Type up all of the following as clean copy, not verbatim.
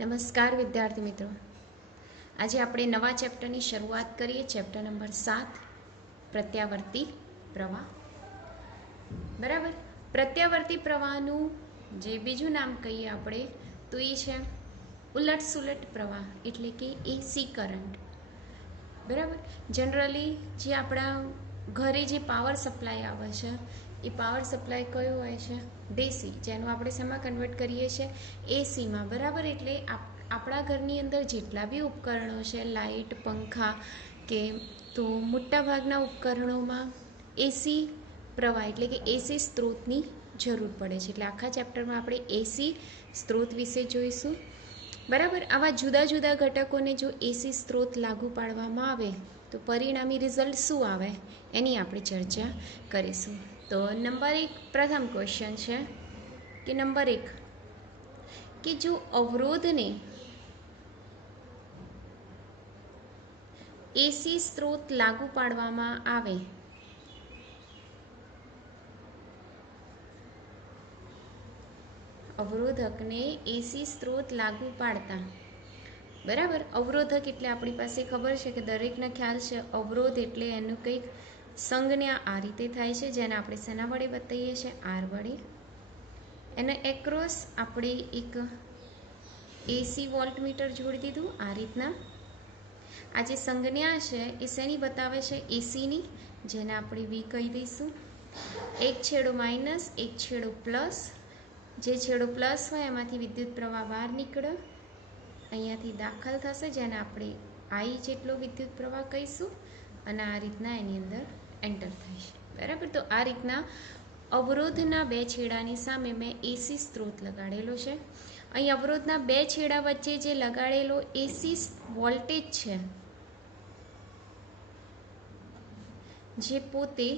નમસ્કાર વિદ્યાર્થી મિત્રો, આજે આપણે નવા ચેપ્ટરની શરૂઆત કરીએ. ચેપ્ટર નંબર 7 પ્રત્યાવર્તી પ્રવાહ. બરાબર. પ્રત્યાવર્તી પ્રવાહનું જે બીજું નામ કહીએ આપણે તો એ છે ઉલટ સુલટ પ્રવાહ, એટલે કે એસી કરંટ. બરાબર. જનરલી જે આપણા ઘરે જે પાવર સપ્લાય આવે છે એ પાવર સપ્લાય કયો હોય છે? ડીસી, જેનું આપણે શેમાં કન્વર્ટ કરીએ છીએ? એસીમાં. બરાબર. એટલે આપણા ઘરની અંદર જેટલા બી ઉપકરણો છે, લાઇટ, પંખા કે તો મોટાભાગના ઉપકરણોમાં એસી પ્રવાહ એટલે કે એસી સ્ત્રોતની જરૂર પડે છે. એટલે આખા ચેપ્ટરમાં આપણે એસી સ્ત્રોત વિશે જોઈશું. બરાબર. આવા જુદા જુદા ઘટકોને જો એસી સ્ત્રોત લાગુ પાડવામાં આવે તો પરિણામી રિઝલ્ટ શું આવે એની આપણે ચર્ચા કરીશું. તો નંબર 1, પ્રથમ ક્વેશ્ચન છે કે નંબર 1 કે જો અવરોધને એસી સ્ત્રોત લાગુ પાડવામાં આવે અવરોધકને એસી સ્ત્રોત લાગુ પાડતા. બરાબર. અવરોધક એટલે આપણી પાસે ખબર છે કે દરેકને ખ્યાલ છે અવરોધ એટલે એનું કંઈક સંજ્ઞા આ રીતે થાય છે, જેને આપણે શેના વડે બતાવીએ છીએ? આર વડે. એને એક્રોસ આપણે એક એસી વોલ્ટમીટર જોડી દીધું આ રીતના. આ જે સંજ્ઞા છે એ શેની બતાવે છે? એસીની, જેને આપણે વી કહી દઈશું. એક છેડો માઇનસ, એક છેડો પ્લસ. જે છેડો પ્લસ હોય એમાંથી વિદ્યુત પ્રવાહ બહાર નીકળે, અહીંયાથી દાખલ થશે, જેને આપણે આઈ જેટલો વિદ્યુત પ્રવાહ કહીશું, અને આ રીતના એની અંદર એન્ટર થાય છે. બરાબર. તો આ રીતના અવરોધના બે છેડાની સામે મેં એસી સ્ત્રોત લગાડેલો છે. અહીં અવરોધના બે છેડા વચ્ચે જે લગાડેલો એસી વોલ્ટેજ છે, જે પોતે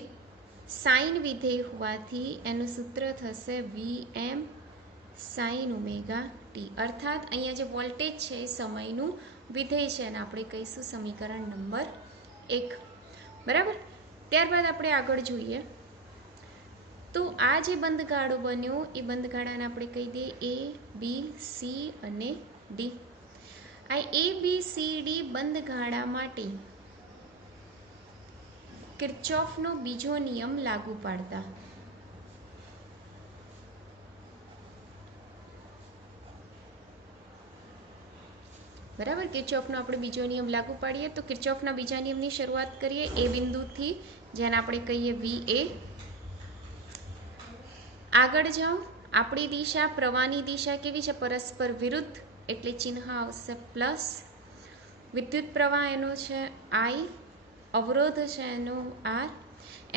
સાઇન વિધેય હોવાથી એનું સૂત્ર થશે વીએમ સાઇન ઓમેગા ટી. અર્થાત અહીંયા જે વોલ્ટેજ છે એ સમયનું વિધેય છે, અને આપણે કહીશું સમીકરણ નંબર 1. બરાબર. ત્યારબાદ આપણે આગળ જોઈએ તો આ જે બંધગાળો બન્યો એ બંધગાળાને આપણે કહી દઈએ એ, બી, સી અને ડી. આ એ, બી, સી, ડી બંધગાળા માટે કિર્ચોફનો બીજો નિયમ લાગુ પાડતા. બરાબર. કિર્ચોફનો આપણે બીજો નિયમ લાગુ પાડીએ તો કિર્ચોફના બીજા નિયમની શરૂઆત કરીએ એ બિંદુથી, જેને આપણે કહીએ વી એ. આગળ જાઓ. આપણી દિશા, પ્રવાહની દિશા કેવી છે? પરસ્પર વિરુદ્ધ, એટલે ચિહ્ન આવશે પ્લસ. વિદ્યુત પ્રવાહ એનો છે આઈ, અવરોધ છે એનો આર.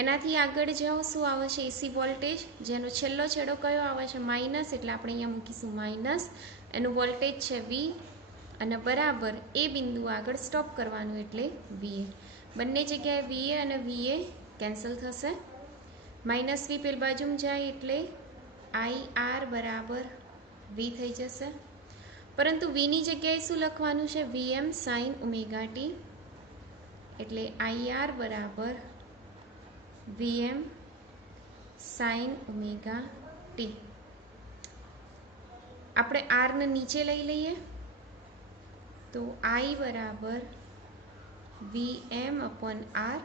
એનાથી આગળ જાઓ, શું આવે છે? એસી વોલ્ટેજ, જેનો છેલ્લો છેડો કયો આવે છે? માઇનસ, એટલે આપણે અહીંયા મૂકીશું માઇનસ. એનું વોલ્ટેજ છે વી, અને બરાબર એ બિંદુ આગળ સ્ટોપ કરવાનું એટલે વીએ. બંને જગ્યાએ વીએ અને વીએ કેન્સલ થશે. માઇનસ વી પેલી બાજુમાં જાય એટલે આઈ આર બરાબર વી થઈ જશે. પરંતુ વીની જગ્યાએ શું લખવાનું છે? VM sine omega T. એટલે આઈ આર બરાબર વીએમ સાઇન ઓમેગા ટી. આપણે આરને નીચે લઈ લઈએ તો આઈ બરાબર VM upon R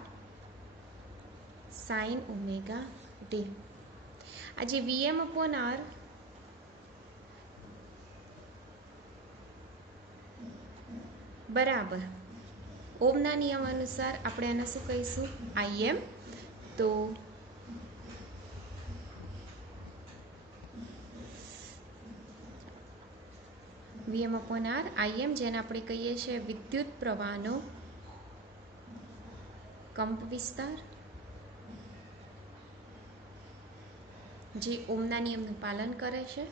sine omega T. આ જે વીએમ અપોન આર બરાબર ઓમના નિયમ અનુસાર આપણે એને શું કહીશું? આઈએમ. તો વીએમ અપોન આર આઈએમ, જેને આપણે કહીએ છીએ વિદ્યુત પ્રવાહનો કંપ વિસ્તાર, જે ઓમના નિયમનું પાલન કરે છે.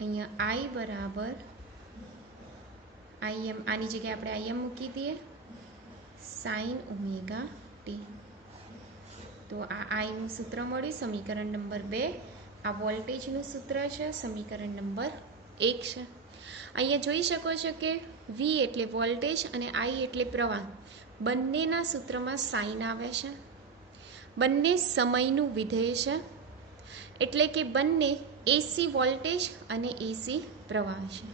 અહીંયા આઈ બરાબર આઈએમ, આની જગ્યાએ આપણે આઈએમ મૂકી દઈએ, સાઇન ઓમેગા ટી. તો આ આઈનું સૂત્ર મળ્યું, સમીકરણ નંબર 2. આ વોલ્ટેજનું સૂત્ર છે, સમીકરણ નંબર 1 છે. અહીંયા જોઈ શકો છો કે વી એટલે વોલ્ટેજ અને આઈ એટલે પ્રવાહ. બંનેના સૂત્રમાં સાઇન આવે છે. બંને સમયનું વિધેય છે, એટલે કે બંને એસી વોલ્ટેજ અને એસી પ્રવાહ છે.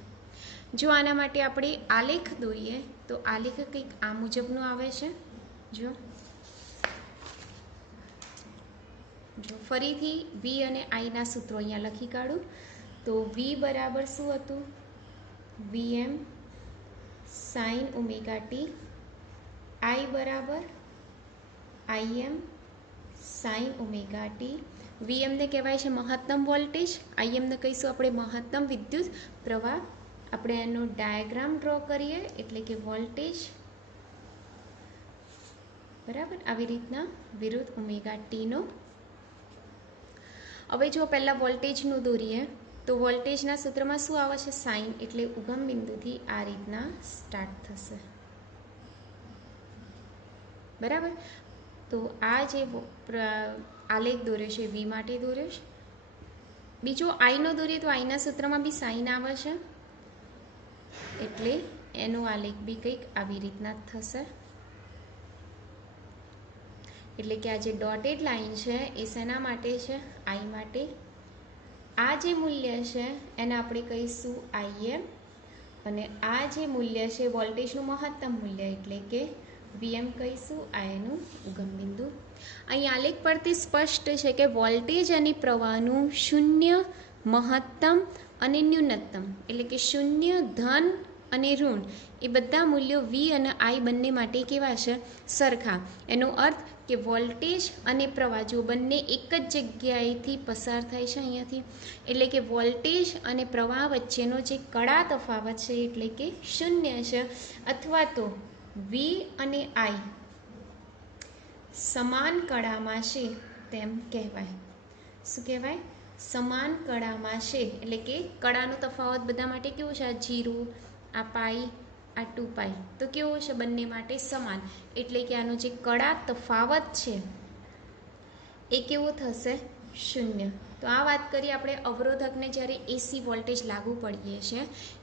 જો આના માટે આપણે આલેખ દોરીએ તો આલેખ કંઈક આ મુજબનું આવે છે। જો ફરીથી v અને i ના સૂત્રો અહીંયા લખી કાઢું તો v બરાબર શું હતું, vm sin omega T, i બરાબર im sin omega T. vm ને કહેવાય છે મહત્તમ વોલ્ટેજ, im ને કહીશું આપણે મહત્તમ વિદ્યુત પ્રવાહ। આપણે એનો ડાયાગ્રામ ડ્રો કરીએ એટલે કે વોલ્ટેજ બરાબર આવી રીતના વિરુદ્ધ ઓમેગા ટીનો। હવે જો પહેલાં વોલ્ટેજનું દોરીએ તો વોલ્ટેજના સૂત્રમાં શું આવે છે, સાઇન, એટલે ઉગમ બિંદુથી આ રીતના સ્ટાર્ટ થશે બરાબર। તો આ જે આલેખ દોર્યો છે વી માટે દોર્યો છે। બીજો આઈનો દોરીએ તો આઈના સૂત્રમાં બી સાઇન આવે છે એટલે એનો આલેખ બી કંઈક આવી રીતના થશે। એટલે કે આ જે ડોટેડ લાઈન છે એ શેના માટે છે, આઈ માટે। આ જે મૂલ્ય છે એને આપણે કહીશું આઈએમ અને આ જે મૂલ્ય છે વોલ્ટેજનું મહત્તમ મૂલ્ય એટલે કે વીએમ કહીશું, આ એનું ઉગમ બિંદુ। અહીં આલેખ પરથી સ્પષ્ટ છે કે વોલ્ટેજ અને પ્રવાહનું શૂન્ય, મહત્તમ અને ન્યૂનતમ એટલે કે શૂન્ય, ધન અને ઋણ એ બધા મૂલ્યો વી અને આઈ બંને માટે કેવા છે, સરખા। એનો અર્થ કે વોલ્ટેજ અને પ્રવાહ જો બંને એક જ જગ્યાએથી પસાર થાય છે અહીંયાથી, એટલે કે વોલ્ટેજ અને પ્રવાહ વચ્ચેનો જે કડા તફાવત છે એટલે કે શૂન્ય છે, અથવા તો વી અને આઈ સમાન કડામાં છે તેમ કહેવાય। શું કહેવાય, સમાન કડામાં છે એટલે કે કડાનો તફાવત બધા માટે કેવો છે, આ 0, આ પાઈ, આ 2 પાઈ, તો કેવો છે બંને માટે સમાન, એટલે કે આનો જે કડા તફાવત છે એ કેવો થશે, શૂન્ય। તો આ વાત કરીએ આપણે અવરોધકને જ્યારે એસી વોલ્ટેજ લાગુ પડીએ છીએ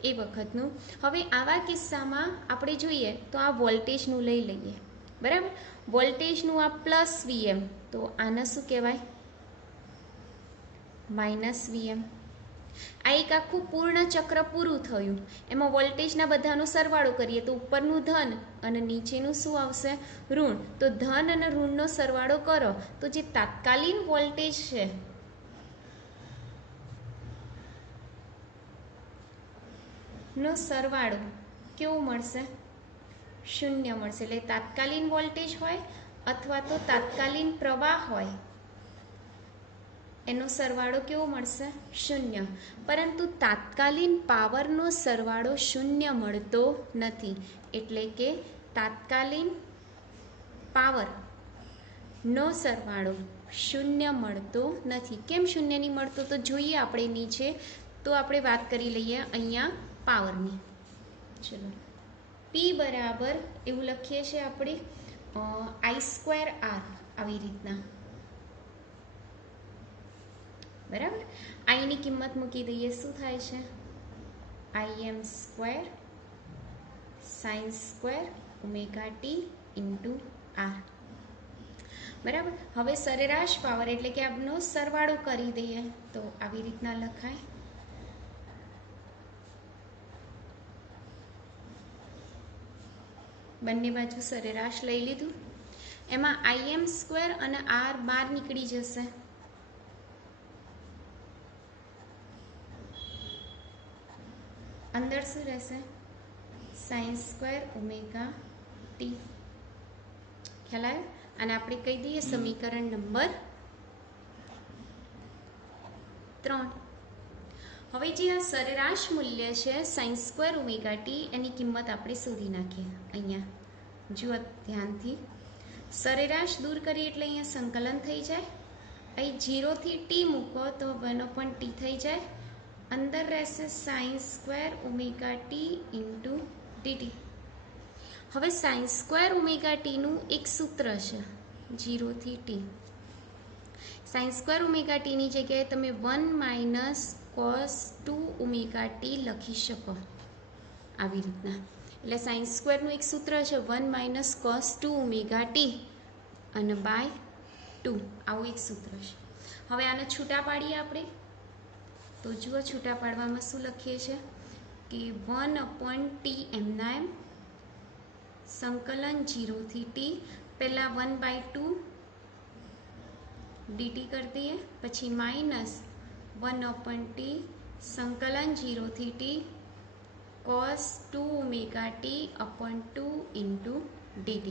એ વખતનું। હવે આવા કિસ્સામાં આપણે જોઈએ તો આ વોલ્ટેજનું લઈ લઈએ બરાબર, વોલ્ટેજનું આ પ્લસ વીએમ, તો આને શું કહેવાય, માઇનસ વીએમ। આ એક આખું પૂર્ણ ચક્ર પૂરું થયું, એમાં વોલ્ટેજના બધાનો સરવાળો કરીએ તો ઉપરનું ધન અને નીચેનું શું આવશે, ઋણ। તો ધન અને ઋણનો સરવાળો કરો તો જે તાત્કાલિક વોલ્ટેજ છે નો સરવાળો કેવો મળશે, શૂન્ય મળશે। એટલે તાત્કાલિક વોલ્ટેજ હોય અથવા તો તાત્કાલિક પ્રવાહ હોય એનો સરવાળો કેવો મળશે, શૂન્ય। પરંતુ તાત્કાલિક પાવરનો સરવાળો શૂન્ય મળતો નથી, એટલે કે તાત્કાલિક પાવરનો સરવાળો શૂન્ય મળતો નથી। કેમ શૂન્ય નહીં મળતો, તો જોઈએ આપણે નીચે, તો આપણે વાત કરી લઈએ અહીંયા પાવરની। ચલો પી બરાબર એવું લખીએ છીએ આપણે I² R આવી રીતના બરાબર। આઈની કિંમત મૂકી દઈએ, શું થાય છે, Im² sin² omega T into R બરાબર। હવે સરેરાશ પાવર એટલે કે આપનો સરવાળો કરી દઈએ તો આવી રીતના લખાય, બંને બાજુ સરેરાશ લઈ લીધું, એમાં Im² અને આર બહાર નીકળી જશે, અંદર શું રહેશે, sin² ઓમેગા ટી। ખ્યાલ આવ્યો, અને આપણે કહી દઈએ સમીકરણ નંબર 3। હવે જે આ સરેરાશ મૂલ્ય છે sin² ઓમેગા ટી, એની કિંમત આપણે શોધી નાખીએ। અહીંયા જુઓ ધ્યાનથી, સરેરાશ દૂર કરીએ એટલે અહીંયા સંકલન થઈ જાય, અહીં 0 થી ટી મૂકો તો 1/t થઈ જાય, અંદર રહેશે sin² omega T into DT. હવે sin² ઓમેગા ટીનું એક સૂત્ર છે 0 થી ટી, sin² ઓમેગા ટીની જગ્યાએ તમે 1 - cos 2 ઓમેગા ટી લખી શકો આવી રીતના। એટલે sin² નું એક સૂત્ર છે 1 - cos 2 ઓમેગા ટી અને બાય 2, આવું એક સૂત્ર છે। હવે આને છૂટા પાડીએ આપણે, તો જુઓ છૂટા પાડવામાં શું લખીએ છીએ, કે 1/t એમના એમ સંકલન 0 થી t, પહેલા 1/2 dt कर दिए, પછી માઇનસ 1/t સંકલન 0 થી t cos 2 omega t upon 2 into dt.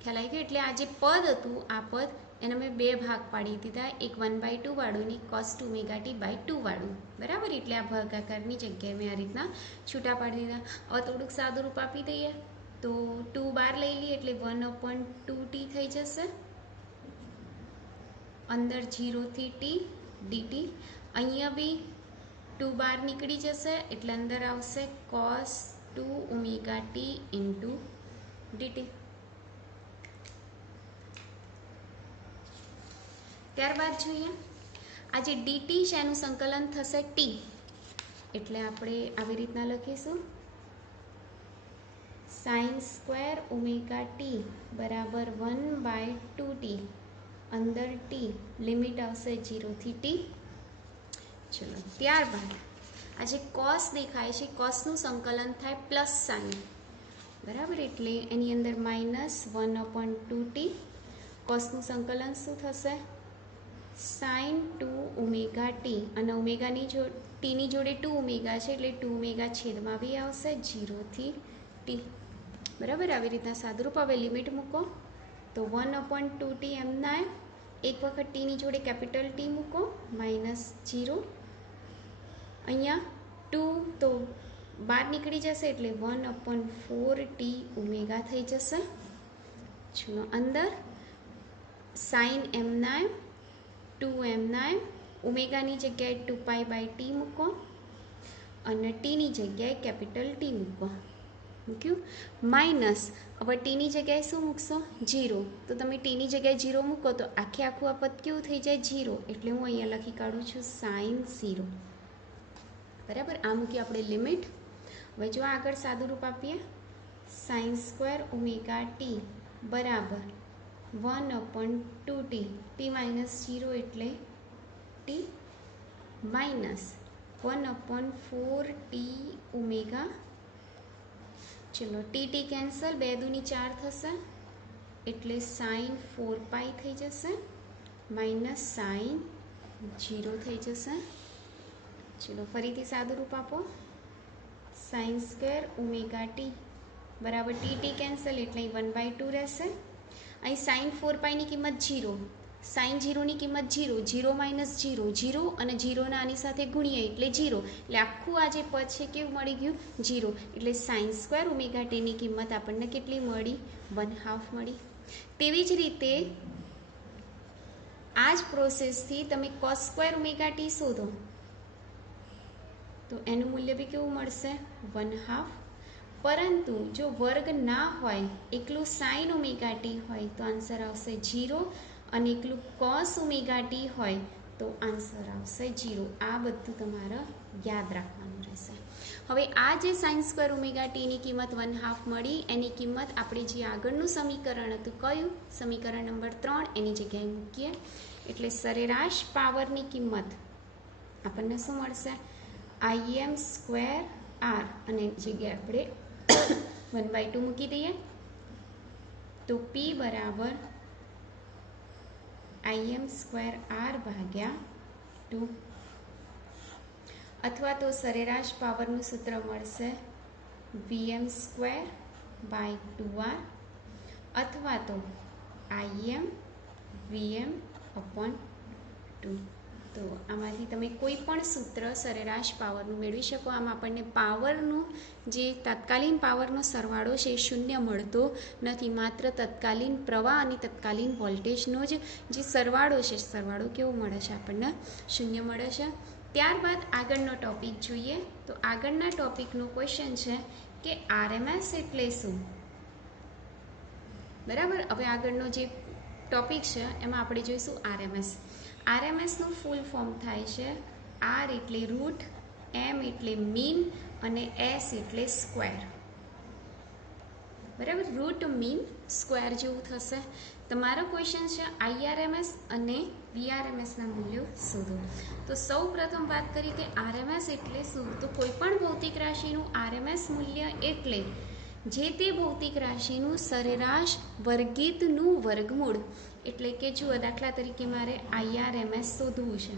ખ્યાલ આવી ગયો? એટલે આ જે પદ હતું આ પદ એને મેં બે ભાગ પાડી દીધા, એક 1/2 વાળું ને cos 2 ઓમેગા t બાય 2 વાળું. બરાબર? એટલે આ ભાગાકારની જગ્યાએ મેં આ રીતના છૂટા પાડી દીધા. હવે થોડુંક સાદું રૂપ આપી દઈએ તો 2 બહાર લઈ લઈએ એટલે 1/2t થઈ જશે, અંદર 0 થી t dt. અહીંયા બી 2 બહાર નીકળી જશે એટલે અંદર આવશે cos 2 omega t into dt. ત્યારબાદ જોઈએ આ જે dt છે એનું સંકલન થશે t, એટલે આપણે આવી રીતના લખીશું sin સ્ક્વેર ઓમેગા t બરાબર 1/2t, અંદર t લિમિટ આવશે 0 થી t. ચલો ત્યારબાદ આ જે cos દેખાય છે cosનું સંકલન થાય પ્લસ સાઇન. બરાબર? એટલે એની અંદર માઇનસ 1/2t. cosનું સંકલન શું થશે? sin 2 ઓમેગા t, અને ઓમેગાની ટીની જોડે 2 ઓમેગા છે એટલે 2 ઓમેગા છેદમાં બી આવશે 0 થી t. બરાબર? આવી રીતના સાદુરૂપ. હવે લિમિટ મૂકો તો 1/2t એમના એમ, એક વખત ટીની જોડે કેપિટલ ટી મૂકો, માઇનસ 0. અહીંયા 2 તો બહાર નીકળી જશે એટલે 1/4t ઓમેગા થઈ જશે. ચલો અંદર sin એમના એમ 2 એમના એમ, ઓમેગાની જગ્યાએ 2π/t મૂકો અને ટીની જગ્યાએ કેપિટલ ટી મૂકો. મૂક્યું? માઇનસ હવે ટીની જગ્યાએ શું મૂકશો? 0. તો તમે ટીની જગ્યાએ 0 મૂકો તો આખે આખું આ પદ કેવું થઈ જાય? 0. એટલે હું અહીંયા લખી કાઢું છું sin 0. બરાબર? આ મૂકી આપણે લિમિટ. હવે જો આગળ સાદું રૂપ આપીએ, sin સ્ક્વેર ઓમેગા t બરાબર 1/2t, t માઇનસ 0 એટલે t, માઇનસ 1/4t ઓમેગા. ચલો t કેન્સલ, 2 દૂની 4 થશે એટલે sin 4π થઈ જશે, માઇનસ sin 0 થઈ જશે. ચલો ફરીથી સાદું રૂપ આપો, sin સ્ક્વેર ઓમેગા t બરાબર t કેન્સલ એટલે 1/2 રહેશે. અહીં sin 4π ની કિંમત 0, sin 0 ની કિંમત 0, 0 માઇનસ 0, 0 અને 0 આની સાથે ગુણીએ એટલે 0, એટલે આખું આ જે પદ છે કેવું મળી ગયું? 0. એટલે sin સ્ક્વેર ઓમેગા t ની કિંમત આપણને કેટલી મળી? 1/2 મળી. તેવી જ રીતે આ જ પ્રોસેસથી તમે cos સ્ક્વેર ઓમેગા t શોધો તો એનું મૂલ્ય બી કેવું મળશે? 1/2. પરંતુ જો વર્ગ ના હોય, એકલું sin ઓમેગા t હોય તો આન્સર આવશે 0, અને એકલું cos ઓમેગા t હોય તો આન્સર આવશે 0. આ બધું તમારે યાદ રાખવાનું રહેશે. હવે આ જે sin સ્ક્વેર ઓમેગા t ની કિંમત 1/2 મળી, એની કિંમત આપણે જે આગળનું સમીકરણ હતું કયું? સમીકરણ નંબર 3, એની જગ્યાએ મૂકીએ એટલે સરેરાશ પાવરની કિંમત આપણને શું મળશે? im સ્ક્વેર r, અને જગ્યાએ આપણે 1/2 મૂકી દઈએ તો p બરાબર im સ્ક્વેર r ભાગ્યા 2, અથવા તો સરેરાશ પાવરનું સૂત્ર મળશે vm સ્ક્વેર બાય 2r, અથવા તો im vm અપોન 2. તો આમાંથી તમે કોઈ પણ સૂત્ર સરેરાશ પાવરનું મેળવી શકો. આમાં આપણને પાવરનું જે તત્કાલીન પાવરનો સરવાળો છે એ શૂન્ય મળતો નથી, માત્ર તત્કાલીન પ્રવાહ અને તત્કાલીન વોલ્ટેજનો જ જે સરવાળો છે, સરવાળો કેવો મળે છે? આપણને શૂન્ય મળે છે. ત્યારબાદ આગળનો ટોપિક જોઈએ તો આગળના ટોપિકનો ક્વેશ્ચન છે કે RMS એટલે શું? બરાબર? હવે આગળનો જે ટોપિક છે એમાં આપણે જોઈશું RMS. RMSનું ફૂલ ફોર્મ થાય છે R એટલે રૂટ, M એટલે મીન અને S એટલે સ્ક્વેર. બરાબર, રૂટ મીન સ્ક્વેર જેવું થશે. તમારો ક્વેશ્ચન છે IRMS અને VRMSના મૂલ્યો શોધો. તો સૌ પ્રથમ વાત કરી કે RMS એટલે શું? તો કોઈ પણ ભૌતિક રાશિનું RMS મૂલ્ય એટલે જે તે ભૌતિક રાશિનું સરેરાશ વર્ગિતનું વર્ગમૂળ. એટલે કે જુઓ, દાખલા તરીકે મારે IRMS શોધવું છે,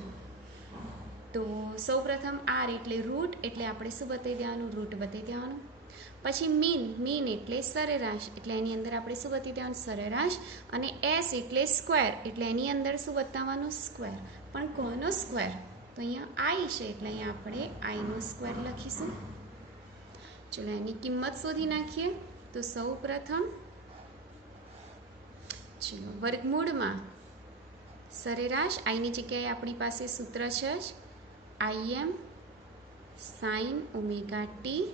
તો સૌ પ્રથમ R એટલે રૂટ, એટલે આપણે શું બતાવી દેવાનું? રૂટ બતાવી દેવાનું. પછી મીન એટલે સરેરાશ, એટલે એની અંદર આપણે શું બતાવી દેવાનું? સરેરાશ. અને S એટલે સ્ક્વેર, એટલે એની અંદર શું બતાવવાનું? સ્ક્વેર. પણ કોનો સ્ક્વેર? તો અહીંયા I છે, એટલે અહીંયા આપણે I નો સ્ક્વેર લખીશું. ચલો એની કિંમત શોધી નાખીએ. તો સૌ પ્રથમ ચલો વર્ગમૂળમાં સરેરાશ, આઈની જગ્યાએ આપણી પાસે સૂત્ર છે જ Im sin ઓમેગા ટી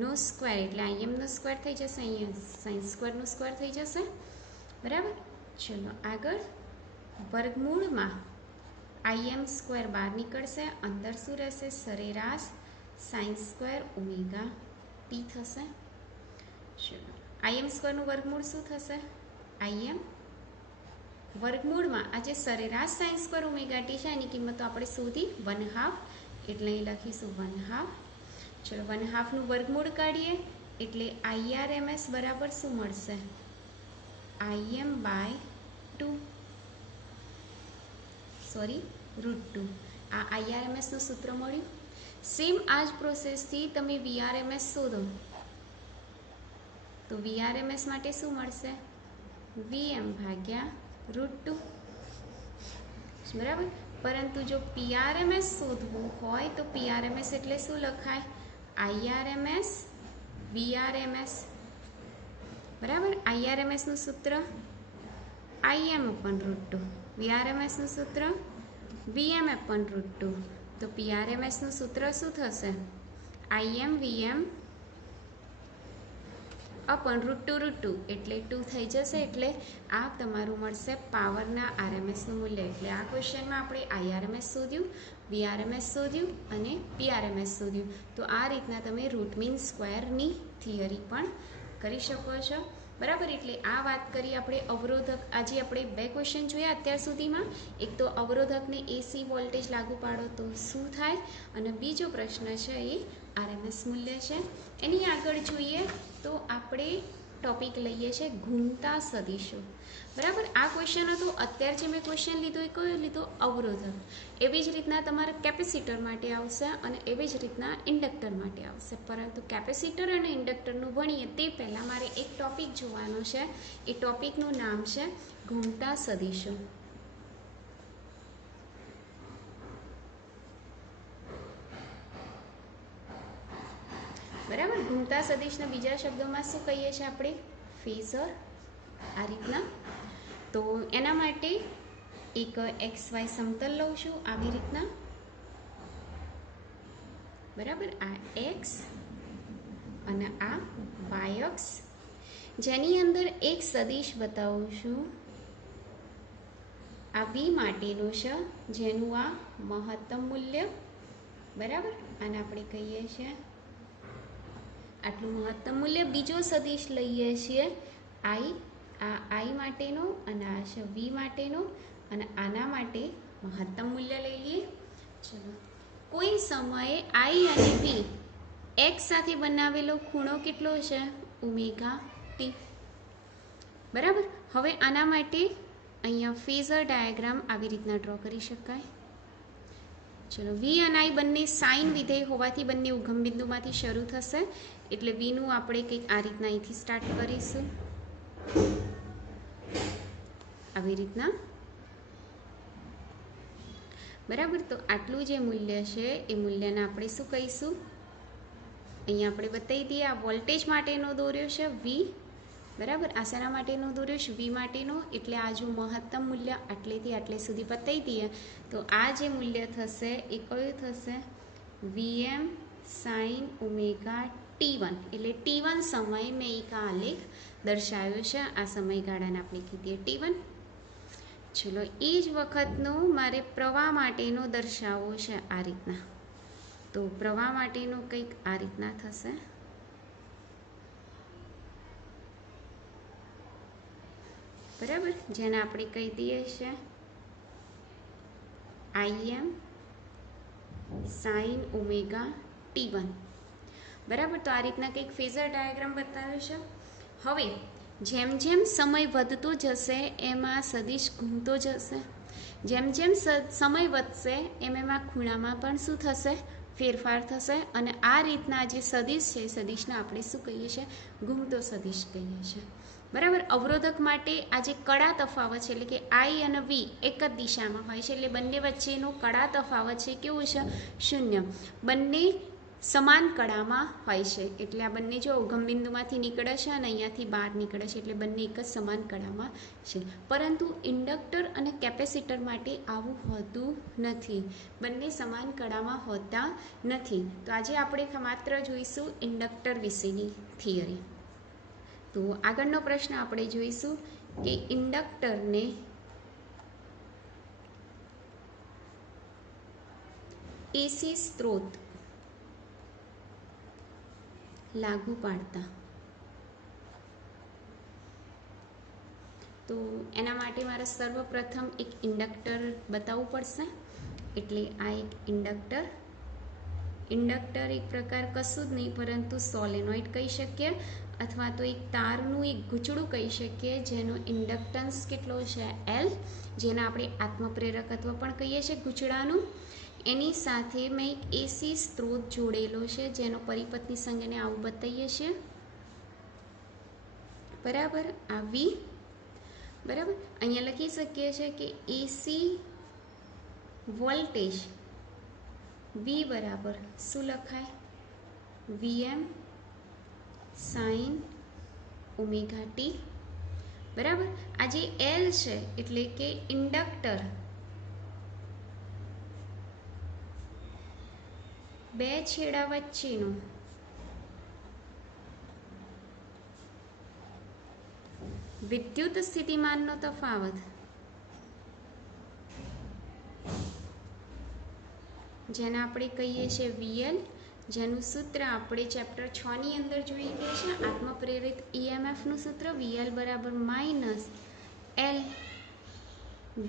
નો સ્ક્વેર, એટલે Im નો સ્ક્વેર થઈ જશે, અહીંયા સાઇન સ્ક્વેરનો સ્ક્વેર થઈ જશે. બરાબર, ચલો આગળ વર્ગમૂળમાં Im સ્ક્વેર બહાર નીકળશે, અંદર શું રહેશે? સરેરાશ સાઇન સ્ક્વેર ઓમેગા ટી થશે. ચલો Im સ્ક્વેરનું વર્ગમૂળ શું થશે? Im વર્ગમૂળમાં આ જે સરેરાશ સાઇન સ્ક્વેર ઓમેગા ટી છે એની કિંમત તો આપણે શોધી 1/2, એટલે અહીં લખીશું 1/2. ચલો 1/2નું વર્ગમૂળ કાઢીએ એટલે IRMS બરાબર શું મળશે? Im/2, sorry √2. આ IRMSનું સૂત્ર મળ્યું. સેમ આ જ પ્રોસેસથી તમે VRMS શોધો, તો VRMS માટે શું મળશે? VM/√2. બરાબર, પરંતુ જો PRMS શોધવું હોય તો PRMS એટલે શું લખાય? IRMS VRMS. બરાબર, IRMSનું સૂત્ર Im/√2, VRMSનું સૂત્ર VM/√2. તો PRMSનું સૂત્ર શું થશે? Im VM/√2, એટલે 2 થઈ જશે. એટલે આ તમારું મળશે પાવરના RMSનું મૂલ્ય. એટલે આ ક્વેશ્ચનમાં આપણે IRMS શોધ્યું, VRMS શોધ્યું અને PRMS શોધ્યું. તો આ રીતના તમે રૂટ મીન સ્ક્વેરની થિયરી પણ કરી શકો છો. બરાબર, એટલે આ વાત કરી આપણે અવરોધક. આજે આપણે 2 ક્વેશ્ચન જોયા અત્યાર સુધીમાં. એક તો અવરોધકને AC વોલ્ટેજ લાગુ પાડો તો શું થાય, અને બીજો પ્રશ્ન છે એ RMS મૂલ્ય છે. એની આગળ જોઈએ તો આપણે ટોપિક લઈએ છીએ ઘૂમતા સદિશો. બરાબર, આ ક્વેશ્ચન હતો. અત્યારે જે મેં ક્વેશ્ચન લીધો એ કયો લીધો? અવરોધક. એવી જ રીતના તમારે કેપેસિટર માટે આવશે અને એવી જ રીતના ઇન્ડક્ટર માટે આવશે. પરંતુ કેપેસિટર અને ઇન્ડક્ટરનું ભણીએ તે પહેલાં મારે એક ટોપિક જોવાનો છે. એ ટોપિકનું નામ છે ઘૂમતા સદિશો. બરાબર, ઘૂમતા સદિશના બીજા શબ્દોમાં શું કહીએ છીએ આપણે? ફેઝર. આ રીતના. તો એના માટે એક XY સમતલ લઉં છું આવી રીતના. બરાબર, આ X અને આ Y અક્ષ, જેની અંદર એક સદિશ બતાવું છું. આ V માટેનું છે, જેનું આ મહત્તમ મૂલ્ય. બરાબર, આને આપણે કહીએ છીએ આટલું મહત્તમ મૂલ્ય. બીજો સદિશ લઈએ છીએ I. આ I માટેનો અને આ છે V માટેનો, અને આના માટે મહત્તમ મૂલ્ય લઈ લઈએ. ચલો, કોઈ સમયે I અને V X સાથે બનાવેલો ખૂણો કેટલો છે? Omega T. બરાબર, હવે આના માટે અહીંયા ફેઝર ડાયાગ્રામ આવી રીતના ડ્રો કરી શકાય. ચલો, V અને I બંને સાઇન વિધેય હોવાથી બંને ઉગમ બિંદુમાંથી શરૂ થશે. એટલે V નું આપણે કંઈક આ રીતના અહીંથી સ્ટાર્ટ કરીશું, આવી રીતના. બરાબર, તો આટલું જે મૂલ્ય છે એ મૂલ્યને આપણે શું કહીશું? અહીંયા આપણે બતાવી દઈએ. આ વોલ્ટેજ માટેનો દોર્યો છે V. બરાબર, આ શેના માટેનો દોર્યો છે? V માટેનો. એટલે આ જો મહત્તમ મૂલ્ય આટલેથી આટલે સુધી બતાવી દઈએ તો આ જે મૂલ્ય થશે એ કયું થશે? VM sin omega T1. એટલે T1 સમયે મેં એક આલેખ દર્શાવ્યો છે. આ સમયગાળાને આપણે કીધીએ T1. ચલો, એ જ વખતનું મારે પ્રવાહ માટેનો દર્શાવવો છે આ રીતના. તો પ્રવાહ માટેનો કંઈક આ રીતના થશે. બરાબર, જેને આપણે કહી દઈએ છે Im sin ઓમેગા T1. બરાબર, તો આ રીતના કંઈક ફેઝર ડાયાગ્રામ બતાવ્યો છે. હવે જેમ જેમ સમય વધતો જશે એમાં સદિશ ઘૂમતો જશે. જેમ જેમ સમય વધશે એમ એમાં ખૂણામાં પણ શું થશે? ફેરફાર થશે. અને આ રીતના જે સદિશ છે સદિશને આપણે શું કહીએ છીએ? ઘૂમતો સદિશ કહીએ છીએ. બરાબર, અવરોધક માટે આ જે કડા તફાવત છે એટલે કે I અને V એક જ દિશામાં હોય છે એટલે બંને વચ્ચેનો કડા તફાવત છે કેવું છે? શૂન્ય. બંને સમાન કડામાં હોય છે એટલે આ બંને જો ઉગમબિંદુમાંથી નીકળે છે અને અહીંયાથી બહાર નીકળે છે એટલે બંને એક જ સમાન કડામાં છે. પરંતુ ઇન્ડક્ટર અને કેપેસિટર માટે આવું હોતું નથી. બંને સમાન કડામાં હોતા નથી. તો આજે આપણે માત્ર જોઈશું ઇન્ડક્ટર વિશેની થિયરી. તો આગળનો પ્રશ્ન આપણે જોઈશું કે ઇન્ડક્ટરને એસી સ્ત્રોત લાગુ પાડતા. તો એના માટે મારે સર્વપ્રથમ એક ઇન્ડક્ટર બતાવવું પડશે. એટલે આ એક ઇન્ડક્ટર. ઇન્ડક્ટર એક પ્રકાર કશું જ નહીં પરંતુ સોલેનોઇડ કહી શકીએ અથવા તો એક તારનું એક ગૂંચળું કહી શકીએ જેનો ઇન્ડક્ટન્સ કેટલો છે? L, જેને આપણે આત્મપ્રેરકત્વ પણ કહીએ છીએ ગૂંચળાનું. એની સાથે મેં એક એસી સ્ત્રોત જોડેલો છે જેનો પરિપથની સંજ્ઞાને આવું બતાવીએ છીએ. બરાબર, આ V. બરાબર, અહીંયા લખી શકીએ છીએ કે એસી વોલ્ટેજ V બરાબર શું લખાય? Vm sin omega T. બરાબર, આ જે L છે એટલે કે ઇન્ડક્ટર બે છેડા વચ્ચેનો વિદ્યુત સ્થિતિમાનનો તફાવત જેને આપણે કહીએ છીએ VL, જેનું સૂત્ર આપણે ચેપ્ટર 6 ની અંદર જોઈ ગયા છે. આત્મપ્રેરિત EMF નું સૂત્ર VL બરાબર માઇનસ L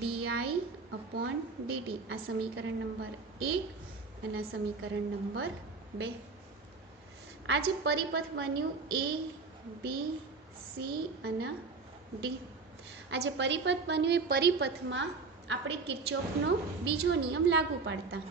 di/dt. આ સમીકરણ નંબર 1 અને સમીકરણ નંબર 2. આ જે પરિપથ બન્યું A, B, C અને D. આ જે પરિપથ બન્યું એ પરિપથમાં આપણે કિર્ચોફનો બીજો નિયમ લાગુ પાડતા.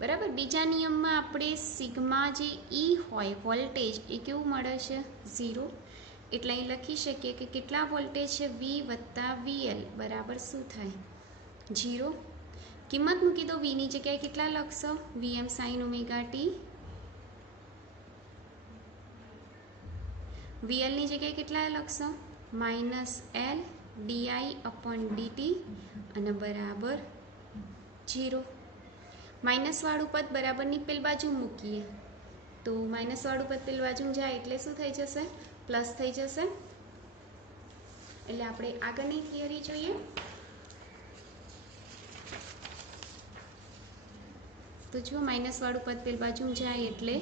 બરાબર, બીજા નિયમમાં આપણે સિગ્મા જે E હોય વોલ્ટેજ એ કેવું મળે છે? 0. એટલે અહીં લખી શકીએ કે કેટલા વોલ્ટેજ છે? V વત્તા VL બરાબર શું થાય? 0. કિંમત મૂકી દો. V ની જગ્યાએ કેટલા લખશો? Vm sin omega T. VL ની જગ્યાએ કેટલા લખશો? માઇનસ L di/dt અને બરાબર 0. માઇનસ વાળું પદ બરાબરની પેલી બાજુ મૂકીએ તો માઇનસ વાળું પદ પેલી બાજુ જાય એટલે શું થઈ જશે? પ્લસ થઈ જશે. એટલે આપણે આગળની થિયરી જોઈએ. તો જો માઇનસ વાળું પદ પેલી બાજુ જાય એટલે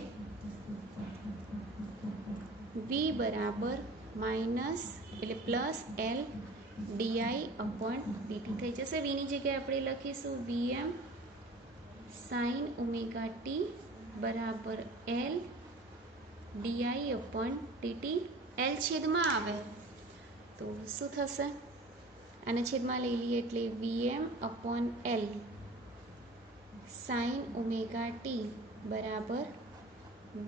V બરાબર માઇનસ એટલે પ્લસ L di/dt થઈ જશે. V ની જગ્યાએ આપણે લખીશું Vm sin ઓમેગા T બરાબર L di/dt. L છેદમાં આવે તો શું થશે? આને છેદમાં લઈ લઈએ એટલે Vm upon L sin omega T બરાબર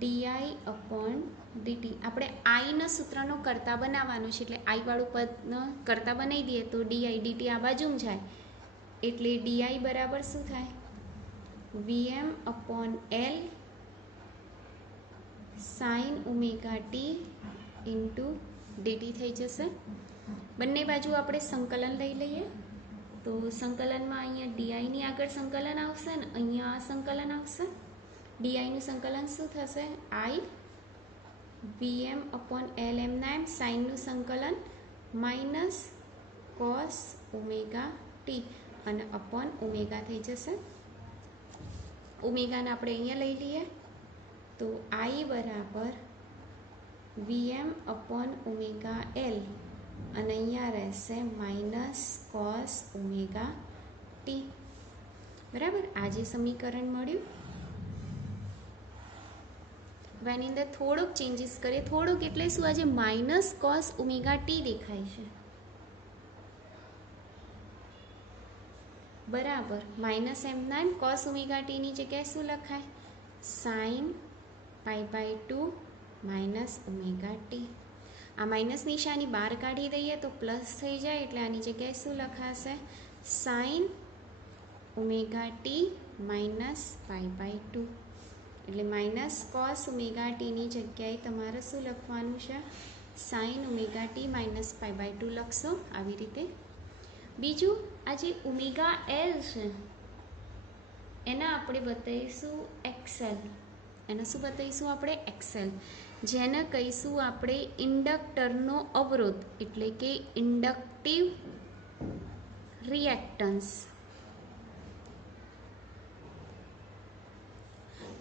di/dt. આપણે I ના સૂત્રનો કરતા બનાવવાનું છે એટલે I વાળું પદનો કરતા બનાવી દઈએ તો di/dt આ બાજુમાં જાય એટલે di બરાબર શું થાય? Vm upon L sin omega T into dt થઈ જશે. બંને બાજુ આપણે સંકલન લઈ લઈએ તો સંકલનમાં અહીંયા di ની આગળ સંકલન આવશે ને અહીંયા સંકલન આવશે. di નું સંકલન શું થશે? I Vm upon L એમના એમ sin નું સંકલન માઇનસ cos ઓમેગા T અને અપોન ઓમેગા થઈ જશે. ઓમેગાને આપણે અહીંયા લઈ લઈએ તો I બરાબર Vm અપોન ઓમેગા એલ અને અહીંયા રહેશે માઇનસ કોસ ઓમેગા ટી. બરાબર, આ જે સમીકરણ મળ્યું. હવે આની અંદર થોડુંક ચેન્જીસ કરીએ. થોડુંક એટલે શું, આજે માઇનસ કોસ ઓમેગા ટી દેખાય છે. બરાબર, માઇનસ એમના કોસ ઓમેગા ટીની જગ્યાએ શું લખાય? Sine pi by 2 minus omega T. આ માઇનસ નિશાની બહાર કાઢી દઈએ તો પ્લસ થઈ જાય, એટલે આની જગ્યાએ શું લખાશે? Sine omega T minus pi by 2. એટલે માઇનસ કોસ ઓમેગા ટીની જગ્યાએ તમારે શું લખવાનું છે? Sine omega T minus pi by 2 લખશો આવી રીતે. બીજું, આ જે ઓમેગા એલ છે એના આપણે બતાવીશું એક્સેલ. એને શું બતાવીશું આપણે? એક્સેલ. જેને કહીશું આપણે ઇન્ડક્ટરનો અવરોધ, એટલે કે ઇન્ડક્ટિવ રિએક્ટન્સ.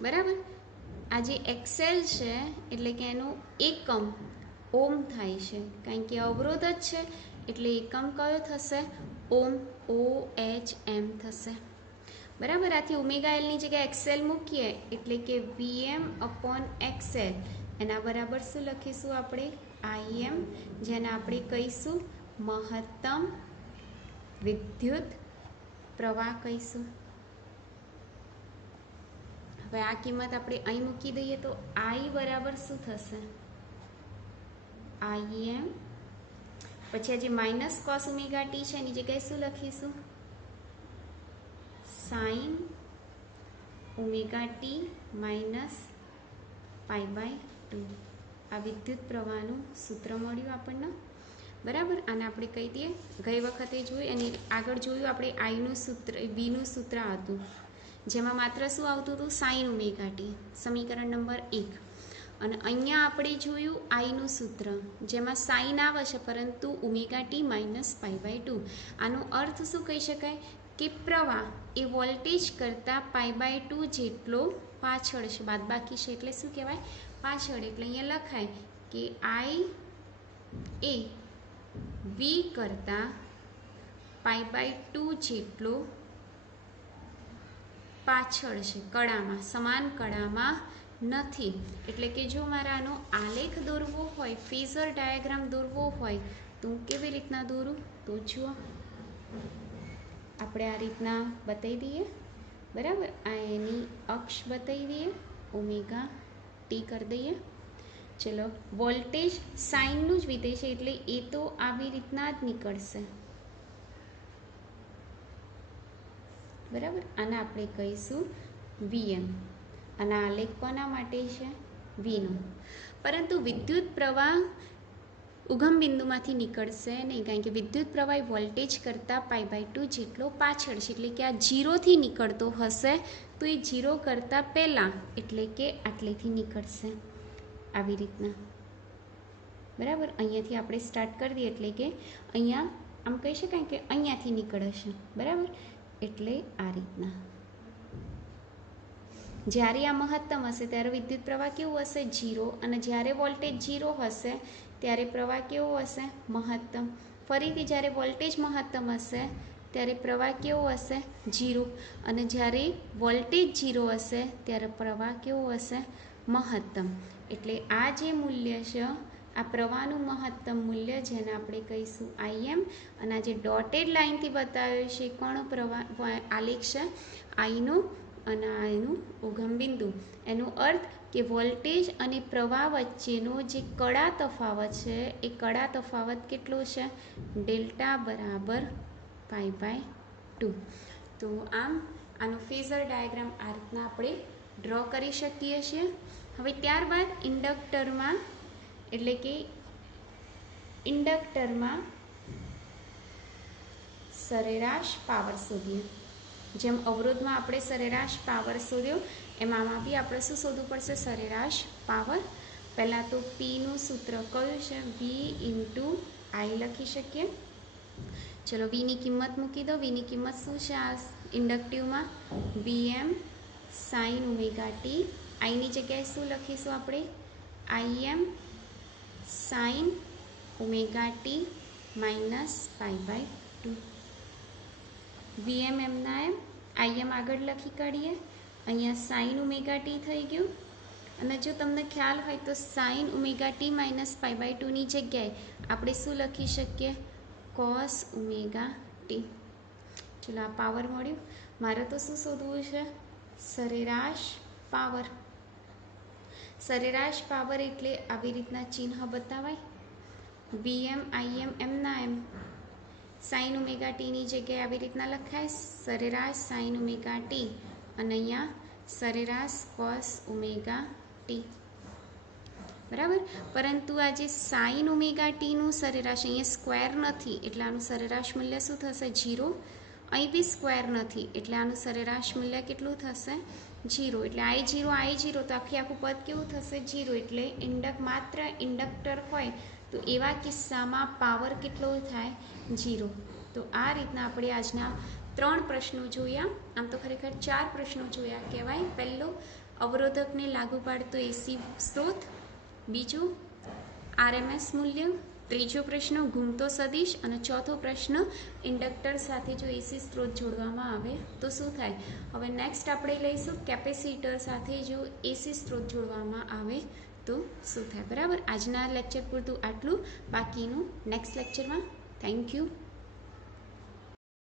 બરાબર, આ જે એક્સેલ છે એટલે કે એનું એકમ ઓમ થાય છે, કારણ કે અવરોધ જ છે એટલે એકમ કયો થશે? ઓમ. OHM થશે. બરાબર, આથી ઓમેગા એલની જગ્યાએ એક્સેલ મૂકીએ એટલે કે VM અપોન એક્સેલ એના બરાબર શું લખીશું આપણે? IM, જેને આપણે કહીશું મહત્તમ વિદ્યુત પ્રવાહ કહીશું. હવે આ કિંમત આપણે અહીં મૂકી દઈએ તો I બરાબર શું થશે? IM. પછી આ જે માઇનસ કોસ ઓમેગા ટી છે એની જગ્યાએ શું લખીશું? Sine omega T minus pi by 2. આ વિદ્યુત પ્રવાહનું સૂત્ર મળ્યું આપણને. બરાબર, આને આપણે કહી દઈએ. ગઈ વખતે જોયું એની આગળ જોયું આપણે આઈનું સૂત્ર, વીનું સૂત્ર હતું જેમાં માત્ર શું આવતું હતું? સાઇન ઓમેગા ટી, સમીકરણ નંબર 1. અને અહીંયા આપણે જોયું આઈનું સૂત્ર જેમાં સાઇન આવે છે પરંતુ omega T minus pi by 2. આનો અર્થ શું કહી શકાય? કે પ્રવાહ એ વોલ્ટેજ કરતાં પાઈ બાય 2 જેટલો પાછળ છે, બાદબાકી છે એટલે શું કહેવાય? પાછળ. એટલે અહીંયા લખાય કે I એ V કરતાં પાઈ બાય 2 જેટલો પાછળ છે, કળામાં, સમાન કળામાં નથી. એટલે કે જો મારે આનો આલેખ દોરવો હોય, ફેઝર ડાયાગ્રામ દોરવો હોય તો હું કેવી રીતના દોરું? તો જુઓ, આપણે આ રીતના બતાવી દઈએ. બરાબર, આ એની અક્ષ બતાવી દઈએ, ઓમેગા ટી કરી દઈએ. ચલો, વોલ્ટેજ સાઇનનું જ વિધેય છે એટલે એ તો આવી રીતના જ નીકળશે. બરાબર, આને આપણે કહીશું VM. અને આલેખ કોના માટે છે? Vનો. પરંતુ વિદ્યુત પ્રવાહ ઉગમ બિંદુમાંથી નીકળશે નહીં, કારણ કે વિદ્યુત પ્રવાહ વોલ્ટેજ કરતાં પાઈ બાય 2 જેટલો પાછળ છે. એટલે કે આ 0થી નીકળતો હશે તો એ 0 કરતાં પહેલાં, એટલે કે આટલેથી નીકળશે આવી રીતના. બરાબર, અહીંયાથી આપણે સ્ટાર્ટ કરી દઈએ એટલે કે અહીંયા આમ કહી શકાય કે અહીંયાથી નીકળે છે. બરાબર, એટલે આ રીતના. જ્યારે આ મહત્તમ હશે ત્યારે વિદ્યુત પ્રવાહ કેવું હશે? 0. અને જ્યારે વોલ્ટેજ 0 હશે ત્યારે પ્રવાહ કેવો હશે? મહત્તમ. ફરીથી જ્યારે વોલ્ટેજ મહત્તમ હશે ત્યારે પ્રવાહ કેવો હશે? 0. અને જ્યારે વોલ્ટેજ 0 હશે ત્યારે પ્રવાહ કેવો હશે? મહત્તમ. એટલે આ જે મૂલ્ય છે આ પ્રવાહનું મહત્તમ મૂલ્ય, જેને આપણે કહીશું IM. અને આ જે ડોટેડ લાઇનથી બતાવ્યો છે કોનો પ્રવાહ આલેખ છે? આઈનો. અને આ એનું ઉગમ બિંદુ. એનો અર્થ કે વોલ્ટેજ અને પ્રવાહ વચ્ચેનો જે કડા તફાવત છે એ કડા તફાવત કેટલો છે? ડેલ્ટા બરાબર પાઈ બાય 2. તો આમ આનો ફેઝર ડાયાગ્રામ આ રીતના આપણે ડ્રો કરી શકીએ છીએ. હવે ત્યારબાદ ઇન્ડક્ટરમાં, એટલે કે ઇન્ડક્ટરમાં સરેરાશ પાવર શોધીએ. જેમ અવરોધમાં આપણે સરેરાશ પાવર શોધ્યો એમ આમાં બી આપણે શું શોધવું પડશે? સરેરાશ પાવર. પહેલાં તો Pનું સૂત્ર કયું છે? V × I લખી શકીએ. ચલો વીની કિંમત મૂકી દો. વીની કિંમત શું છે આ ઇન્ડક્ટિવમાં? Vm sine omega T. આઈની જગ્યાએ શું લખીશું આપણે? Im sine omega T minus π/2. Vm એમના એમ, Im આગળ લખી કાઢીએ. અહીંયા સાઇન ઓમેગા ટી થઈ ગયું. અને જો તમને ખ્યાલ હોય તો સાઇન ઓમેગા ટી માઇનસ π/2ની જગ્યાએ આપણે શું લખી શકીએ? Cos omega T. ચલો આ પાવર મળ્યું. મારે તો શું શોધવું છે? સરેરાશ પાવર. સરેરાશ પાવર એટલે આવી રીતના ચિહ્ન બતાવાય. Vm Im એમના એમ, સાઇન ઓમેગા ટીની જગ્યાએ આવી રીતના લખાય સરેરાશ સાઇન ઓમેગા ટી અને અહીંયા સરેરાશ કોસ ઓમેગા ટી. બરાબર. પરંતુ આ જે સાઇન ઓમેગા ટીનું સરેરાશ અહીંયા સ્ક્વેર નથી એટલે આનું સરેરાશ મૂલ્ય શું થશે? 0. અહીં બી સ્ક્વેર નથી એટલે આનું સરેરાશ મૂલ્ય કેટલું થશે? 0. એટલે I0 તો આખું પદ કેવું થશે? 0. એટલે માત્ર ઇન્ડક્ટર હોય તો એવા કિસ્સામાં પાવર કેટલો થાય? 0. તો આ રીતના આપણે આજના 3 પ્રશ્નો જોયા. આમ તો ખરેખર 4 પ્રશ્નો જોયા કહેવાય. પહેલો, અવરોધકને લાગુ પાડતો એસી સ્ત્રોત. બીજું, RMS મૂલ્ય. ત્રીજો પ્રશ્ન, ઘૂમતો સદિશ. અને ચોથો પ્રશ્ન, ઇન્ડક્ટર સાથે જો એસી સ્ત્રોત જોડવામાં આવે તો શું થાય. હવે નેક્સ્ટ આપણે લઈશું કેપેસિટર સાથે જો એસી સ્ત્રોત જોડવામાં આવે તો શું થાય. બરાબર. આજના લેક્ચર પૂરતું આટલું. બાકીનું નેક્સ્ટ લેક્ચરમાં. Thank you.